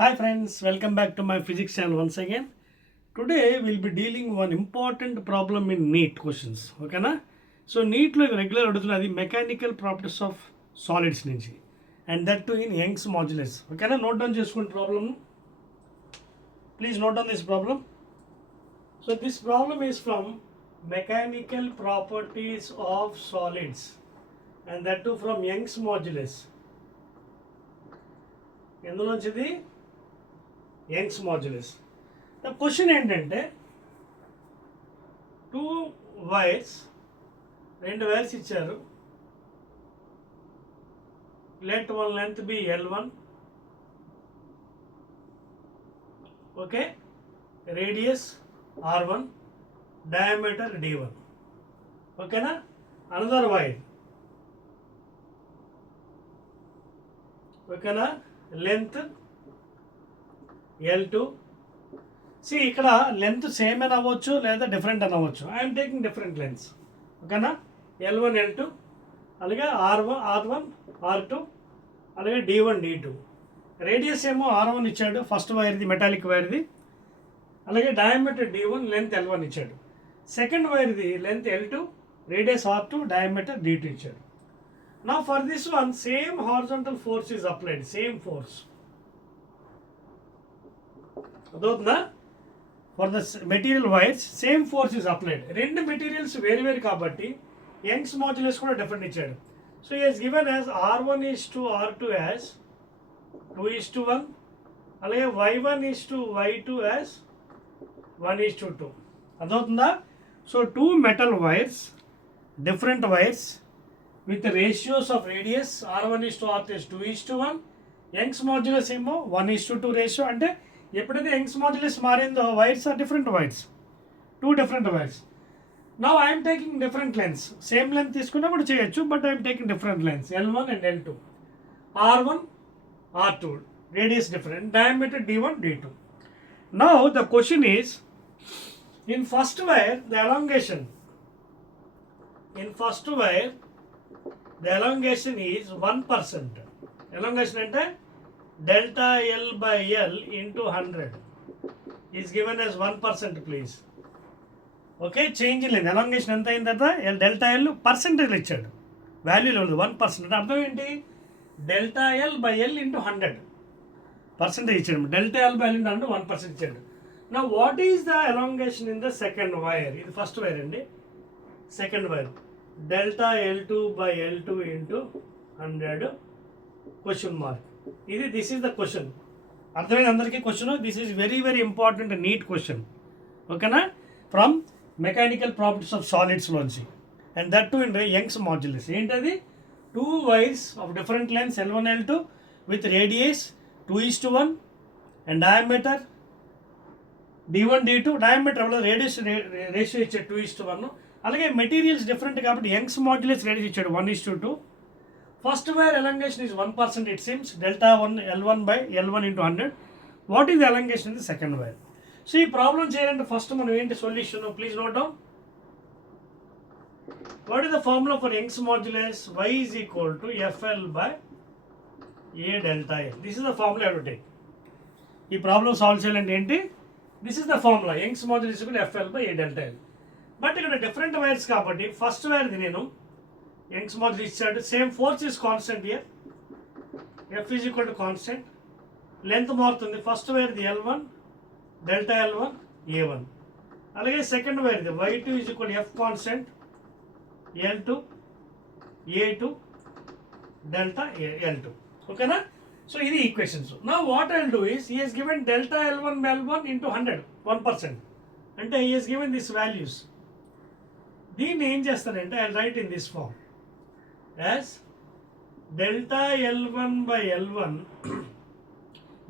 Hi friends, welcome back to my physics channel once again. Today we'll be dealing one important problem in Neet questions. Okay na? So Neet lo regular adutunnadi mechanical properties of solids nunchi. And that too in Young's modulus. Okay na? Note down chesukondi problem. Please note down this problem. So this problem is from mechanical properties of solids. And that too from Young's modulus. ఎందులోంచిది Young's modulus. The question ఏంటంటే two wires, రెండు wires ఇచ్చారు. Let one length be L1, okay, radius R1, diameter D1. ఓకేనా? Another wire, ఓకేనా, length L2. ఇక్కడ length same అని అవ్వచ్చు లేదా డిఫరెంట్ అని అవ్వచ్చు. I'm taking different lens. ఓకేనా? L1 L2, అలాగే R1 R2, అలాగే D1 D2. రేడియస్ ఏమో R1 ఇచ్చాడు, ఫస్ట్ వైర్ది, మెటాలిక్ వైర్ది. అలాగే డయామీటర్ D1, లెంత్ L1 ఇచ్చాడు. సెకండ్ వైర్ది length L2, radius R2, diameter D2 ఇచ్చాడు. Now for this one, same horizontal force is applied, same force. అదవుతుందా? For the material wires same force is applied. రెండు మెటీరియల్స్ వేరు వేరు కాబట్టి Young's modulus కూడా different ఇచ్చాడు. So is given as R1 is to R2 as 2:1, అలాగే Y1 is to Y2 as 1:2. అదవుతుందా? So two metal wires, different wires with the ratios of radius R1 is to R2 is 2:1. Young's modulus ఏమో 1:2 ratio. అంటే ఎప్పుడైతే Young's modulus మారిందో wires are different wires, two different wires. Now I'm taking different lengths. Same length తీసుకున్నప్పుడు చేయొచ్చు, but I'm taking different lengths L1 and L2, R1 R2, radius different, diameter D1 D2. Now the question is, in first wire the elongation, in first wire the elongation is 1%. elongation అంటే delta L by L into 100 is given as 1%, please. Okay, change లేదు. elongation ఎంత అయిన తర్వాత delta L percentage ఇచ్చాడు, value లేదు 1%. అంటే అర్థం ఏంటి? Delta L by L into 100 percentage ఇచ్చాడు. Delta L by L into 100 1% ఇచ్చాడు. నా what is the elongation in the second wire? ఇది ఫస్ట్ వైర్ అండి, సెకండ్ వైర్. డెల్టా L2 by L2 into 100 question mark. ఇది దిస్ ఈజ్ ద క్వశ్చన్. అర్థమైంది అందరికీ question? This is very very important NEET question. ఓకేనా? From mechanical properties of సాలిడ్స్లోంచి, and that too in Young's modulus. ఏంటది? Two wires of different lengths L1 L2 with radius 2:1 and diameter D1 D2. Diameter radius ratio ఇచ్చే 2:1. అలాగే materials different కాబట్టి Young's modulus radius ఇచ్చాడు 1:2. First wire elongation is 1%, it seems, delta 1 L1 by L1 into 100. What is the elongation in the second wire? So ఈ ప్రాబ్లం చేయాలంటే ఫస్ట్ మనం ఏంటి solution? Please note down. What is the formula for Young's modulus? Y is equal to FL by A delta L. This is the formula you have to take. ఈ problem solve చేయాలంటే ఏంటి? This is the formula, Young's modulus equal FL by A delta L. But ఇక్కడ different wires కాబట్టి ఫస్ట్ వైర్ది నేను Young's modulus ఇచ్చాడు, same force is constant here, F is equal to constant. Length మారుతుంది. First వైర్ది L1, delta L1 A1. అలాగే second వైర్ది Y2 is equal F constant, L2 A2, delta L2. ఓకేనా? సో ఇది ఈక్వేషన్స్. నా what I'll do is, he has given delta L1 by L1 into 100, 1%. అంటే he has given this values. దీన్ని ఏం చేస్తానంటే I write in this form as delta L1 by L1.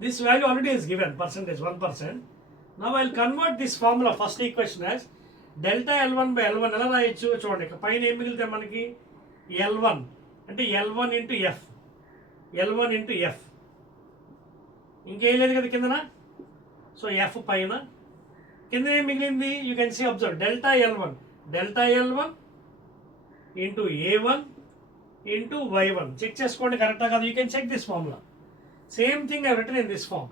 This value already is given, percentage 1%. Now I will convert this formula, first equation as delta L1 by L1. ఎలా రాయొచ్చు చూడండి. ఇక పైన ఏం మిగిలితే మనకి L1 అంటే L1 into F, L1 into F. ఇంకేం లేదు కదా కిందన. సో F పైన, కింద ఏం మిగిలింది? You can see, observe, delta L1 into A1 into y1. Check చేసుకోండి కరెక్టా కదా. You can check this formula. Same thing I have written in this form.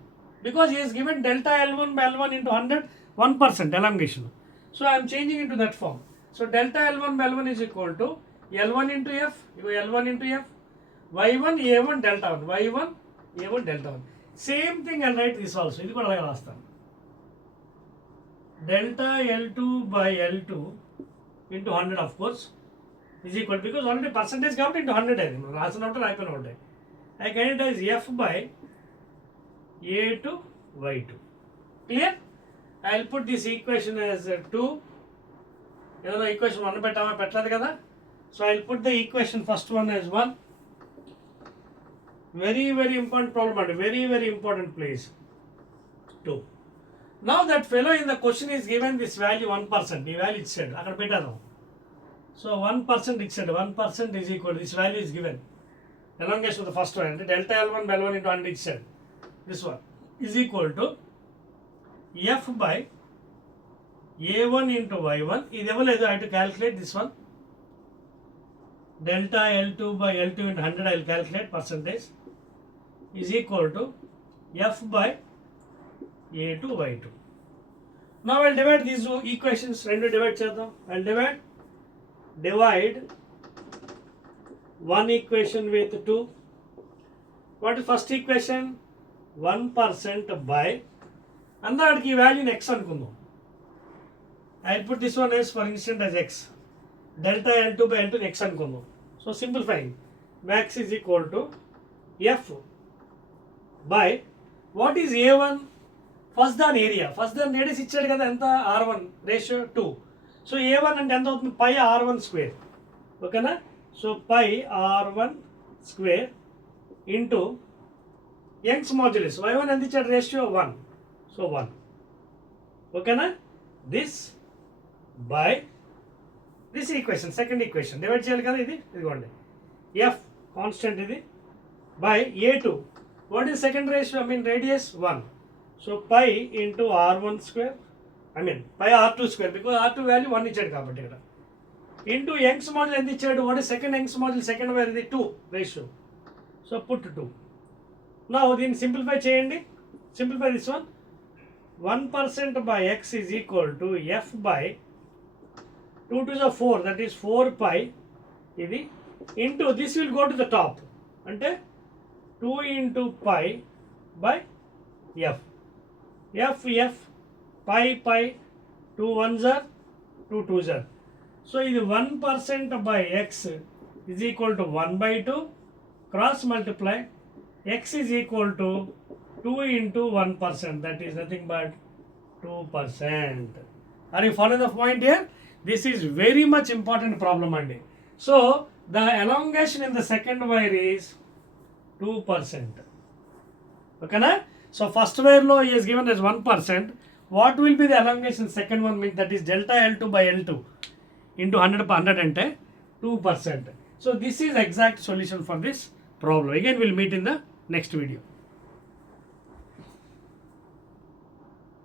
because he has given delta L1 by L1 into 100, 1% elongation. So I am changing into that form. So delta L1 by L1 is equal to L1 into F, L1 into F, Y1 A1 delta 1, Y1 A1 delta 1. Same thing I'll write this also. ఇది కూడా అలాగే రాస్తాను. Delta L2 by L2 into 100 of course is equal, because already percentage కాబట్టి into 100 అది మనం రాసినప్పుడు అయిపోయిన ఉంటాయి. I can it as F by A2 Y2. Clear? I'll put this equation as 2. ఏదో equation 1 పెట్టామా, పెట్టలేదు కదా. So I'll put the equation first one as 1. Very important problem and very important place. 2. Now that fellow in the question is given this value 1%. ఈ value ఇచ్చాడు, అక్కడ పెట్టాను. So 1% ఇచ్చాడు, 1% is equal, this value is given. Elongation of the first one, delta L1 by L1 into 100 ఇచ్చాడు. This one is equal to F by A1 into Y1. ఇది ఇవ్వలేదు, I have to calculate this one. Delta L2 by L2 into 100 I will calculate percentage is equal to F by A2 Y2. Now I will divide these two equations. రెండు divide చేద్దాం. I will divide one equation with 2. What is first equation? 1% by అందరికి ఈ వాల్యూని x అనుకుందాం. I will put this one as for instance as x. Delta L2 by L2 x అనుకుందాం. So simplifying, max is equal to F by what is A1? First దాని ఏరియా, ఇచ్చాడు కదా, ఎంత R1 ratio 2. So A1 అంటే ఎంత అవుతుంది, pi R1 square. ఓకేనా? So pi R1 square into Young's modulus Y1 ఎంత ఇచ్చాడు, రేషియో 1. సో 1. ఓకేనా? This by this equation, second equation divide చేయాలి కదా, ఇదిగోండి F కాన్స్టెంట్ ఇది by A2. What is second ratio, radius 1. So pi into R1 square, pi R2 square, because R2 value 1 ఇచ్చాడు కాబట్టి ఇక్కడ, ఇంటూ యంగ్స్ మాడ్యుల్ ఎంత ఇచ్చాడు, what is second Young's modulus, second wear ఇది 2 రేషియో. So put 2. నా దీన్ని సింప్లిఫై చేయండి. Simplify this one. 1% by x is equal to F by 2 to the 4, that is 4 pi ఇది into this will go to the top, అంటే 2 into pi by F. F pi 2 1s are 2 2s are. So ఇది 1% by x is equal to 1 by 2 cross multiply x is equal to 2 into 1%, that is nothing but 2%. Are you following the point here? This is very much important problem andi. So the elongation in the second wire is 2%. Okay na? So first wire lo he is given as 1%. What will be the elongation second one, means that is delta L2 by L2 into 100 ante 2%. So this is exact solution for this problem. Again we'll meet in the next video.